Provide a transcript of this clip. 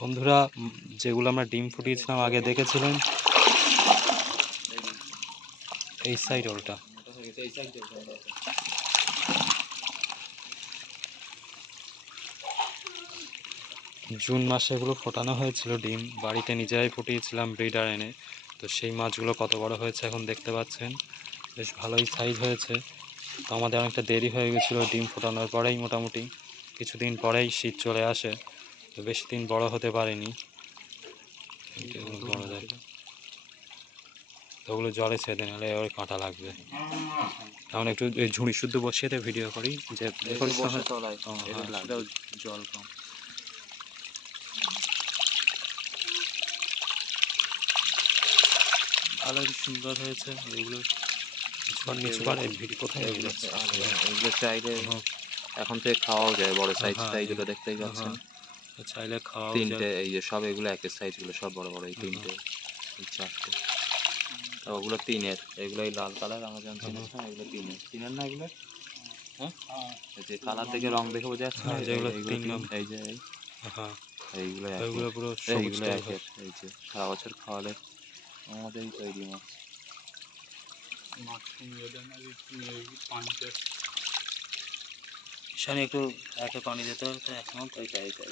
বন্ধুরা যেগুলো আমরা ডিম ফুটিয়েছিলাম, আগে দেখেছিলেন? এই সাইড ওটা। জুন মাসে এগুলো ফোটানো হয়েছিল ডিম। বাড়িতে নিজেরাই ফুটিয়েছিলাম ব্রিডার এনে। তো সেই মাছগুলো কত বড় হয়েছে এখন দেখতে পাচ্ছেন। বেশ ভালোই সাইজ হয়েছে। তো আমাদের অনেকটা দেরি হয়ে গেছিল ডিম ফোটানোর পরেই মোটামুটি। কিছুদিন পরেই শীত চলে আসে। তো বেশি দিন বড় হতে পারেনি। বড় দেখো তো ওগুলো জলে ছেড়ে নাহলে ওর কাঁটা লাগবে। এখন একটু ঝুড়ি শুদ্ধ বসিয়ে দিয়ে ভিডিও করি যে হ্যাঁ, জল কম। সুন্দর হয়েছে এগুলো এগুলো চাইলে এখন থেকে খাওয়াও যায় বড় সাইজ হ্যাঁ, সাইজগুলো এই- দেখতেই পাচ্ছেন। চাইলে খাওয়া তিনটে এই যে সব এগুলো একের সাইজগুলো সব বড় বড় এই তিনটে এই চারটে। ওগুলো তিনের এগুলো এই লাল কালার আমরা যেমন চিনেছিলাম এগুলো তিনের তিনের না এগুলো? হ্যাঁ? এই যে কালার দেখে রং দেখে বোঝা যাচ্ছে না হ্যাঁ, যেগুলো এইগুলো তিন এই যে এই। হ্যাঁ। এইগুলো ওইগুলো পুরো এইগুলো একের এই যে সারা বছর খাওয়ালে আমাদেরই তৈরি মাছ। শনি একটু একে পানি দিতে হবে তো এখন এইটা এইটা